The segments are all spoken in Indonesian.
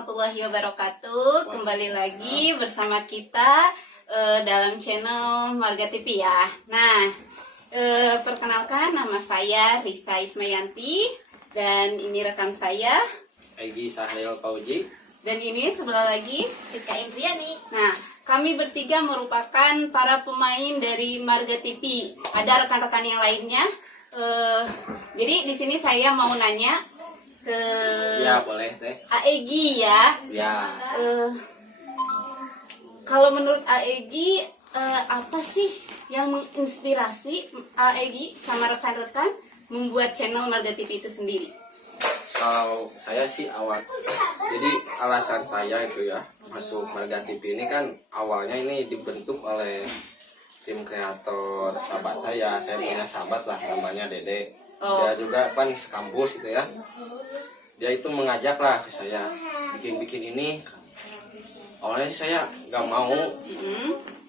warahmatullahi wabarakatuh. Kembali lagi bersama kita dalam channel Marga TV ya. Nah, perkenalkan nama saya Risa Ismayanti dan ini rekan saya Egy Sahril Fauji. Dan ini sebelah lagi Rika Indriani. Nah, kami bertiga merupakan para pemain dari Marga TV. Ada rekan-rekan yang lainnya. Jadi di sini saya mau nanya ke Ya boleh teh. Aegi ya. Ya. Kalau menurut Aegi, apa sih yang menginspirasi Aegi sama rekan-rekan membuat channel Marga TV itu sendiri? Kalau saya sih awal. Jadi alasan saya itu ya masuk Marga TV ini kan awalnya ini dibentuk oleh tim kreator sahabat saya. Saya punya sahabat lah namanya Dede. Dia juga kan sekampus gitu ya. Dia itu mengajak lah ke saya bikin ini. Awalnya sih saya nggak mau,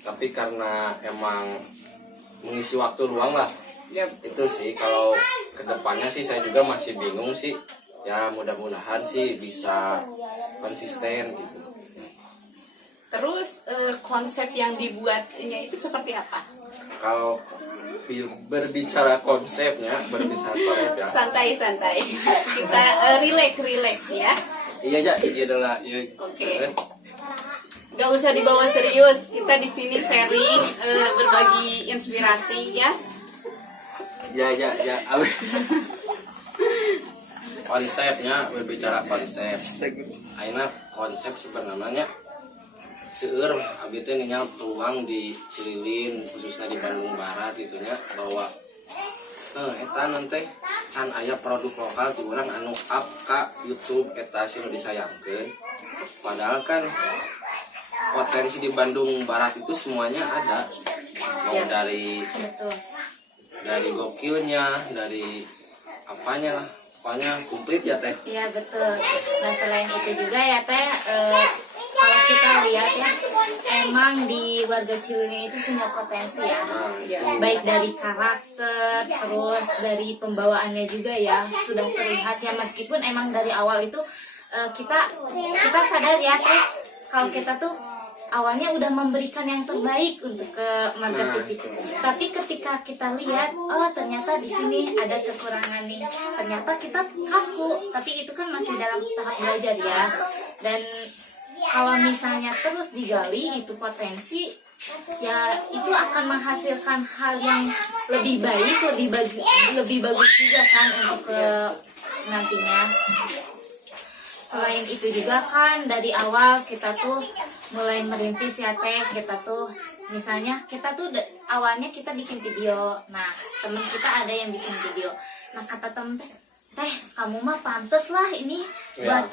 tapi karena emang mengisi waktu luang lah. Yep. Itu sih kalau kedepannya sih saya juga masih bingung sih. Ya mudah-mudahan sih bisa konsisten gitu. Terus konsep yang dibuatnya itu seperti apa? Kalau berbicara konsepnya, berbicara konsep ya. Santai-santai. Kita relax ya. Iya aja, iya adalah. Iya. Oke. Gak usah dibawa serius. Kita di sini sharing, berbagi inspirasi ya. Ya. Konsepnya berbicara konsep. Aina konsep sebenarnya seueur abdi teh nya peluang di Cililin khususnya di Bandung Barat gitunya bahwa eta nanti can aya produk lokal ti urang anu up ka YouTube eta sih disayangkeun. Padahal kan potensi di Bandung Barat itu semuanya ada. Mau Ya. dari Betul. gokilnya, dari apanya lah. Pokoknya komplit ya teh. Iya betul. Nah selain itu juga ya teh, kalau kita lihat ya, emang di warga Cililin itu punya potensi ya. Baik dari karakter, terus dari pembawaannya juga ya sudah terlihat ya, meskipun emang dari awal itu kita sadar ya teh, kalau kita tuh awalnya udah memberikan yang terbaik untuk ke Marga TV. Tapi ketika kita lihat, oh ternyata di sini ada kekurangan nih. Ternyata kita kaku, tapi itu kan masih dalam tahap belajar ya. Dan kalau misalnya terus digali itu potensi, ya itu akan menghasilkan hal yang lebih baik, lebih bagus juga kan untuk ke nantinya. Selain itu juga kan dari awal kita tuh mulai merintis ya teh, kita tuh misalnya kita tuh awalnya kita bikin video. Nah temen kita ada yang bikin video. Nah kata temen teh kamu mah pantes lah ini buat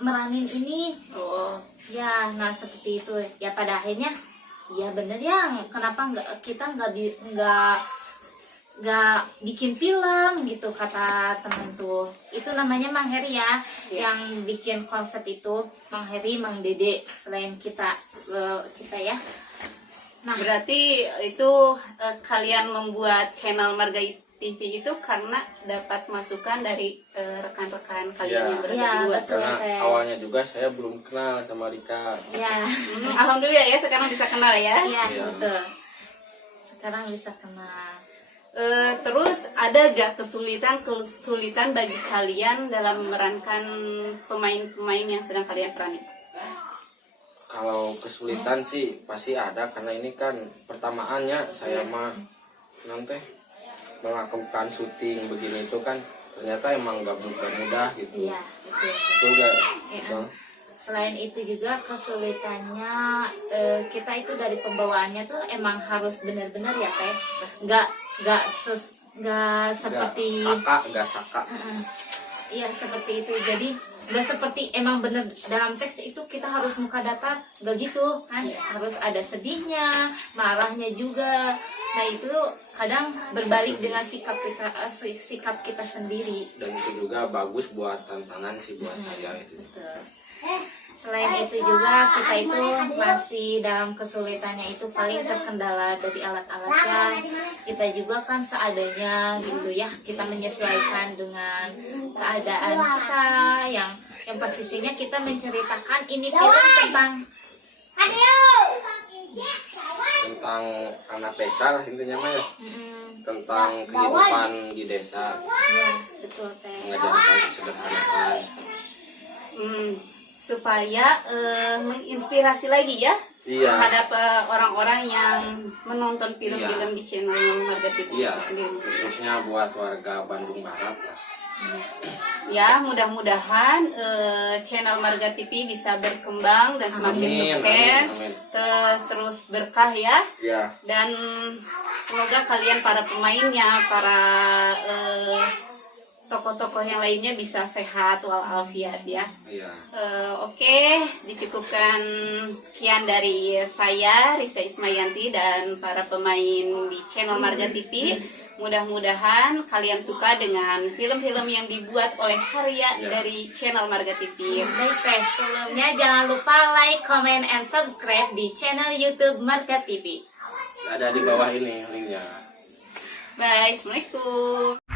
meranin ini. Oh. Ya nah seperti itu ya, pada akhirnya ya bener ya, kenapa kita nggak bikin film gitu, kata temen tuh. Itu namanya Mang Heri ya, yang bikin konsep itu Mang Heri, Mang Dede, selain kita ya. Nah, berarti itu kalian membuat channel Marga TV itu karena dapat masukan dari rekan-rekan kalian yang berada Ya, di luar. betul. Karena awalnya juga saya belum kenal sama Rika. Ya, Alhamdulillah ya sekarang bisa kenal ya. ya Iya. betul. Sekarang bisa kenal. Terus ada gak kesulitan bagi kalian dalam memerankan pemain-pemain yang sedang kalian perani? Kalau kesulitan sih pasti ada, karena ini kan pertamaannya saya mah nanti melakukan syuting begini itu kan ternyata emang gak mudah gitu. Iya, betul. Betul gak? Ya. Betul. Selain itu juga kesulitannya kita itu dari pembawaannya tuh emang harus benar-benar ya teh, nggak seperti Gak saka. Iya seperti itu. Jadi nggak seperti emang bener dalam teks itu kita harus muka datar, nggak gitu kan, harus ada sedihnya, marahnya juga. Nah itu kadang berbalik dengan sikap kita sendiri. Dan itu juga bagus buat tantangan sih buat saya itu. Betul. Selain itu juga kita itu masih dalam kesulitannya itu paling terkendala dari alat-alatnya. Kita juga kan seadanya gitu ya. Kita menyesuaikan dengan keadaan kita yang posisinya kita menceritakan ini film tentang anak desa lah intinya mah ya. mm, Tentang kehidupan di desa, ya betul teh. mengajarkan kesederhanaan. Supaya menginspirasi lagi ya Iya. terhadap orang-orang yang menonton film-film di channel Marga TV Iya, itu sendiri. khususnya buat warga Bandung Barat lah. Ya, mudah-mudahan channel Marga TV bisa berkembang dan semakin Amin, sukses, amin, amin. terus berkah ya. Ya, Dan semoga kalian para pemainnya, para tokoh-tokoh yang lainnya bisa sehat walafiat ya. iya. Oke, dicukupkan sekian dari saya Risa Ismayanti dan para pemain di channel Marga TV. Mudah-mudahan kalian suka dengan film-film yang dibuat oleh karya dari channel Marga TV. Baik teh, sebelumnya jangan lupa like, comment, and subscribe di channel YouTube Marga TV. Ada di bawah ini linknya. Bye, Assalamualaikum.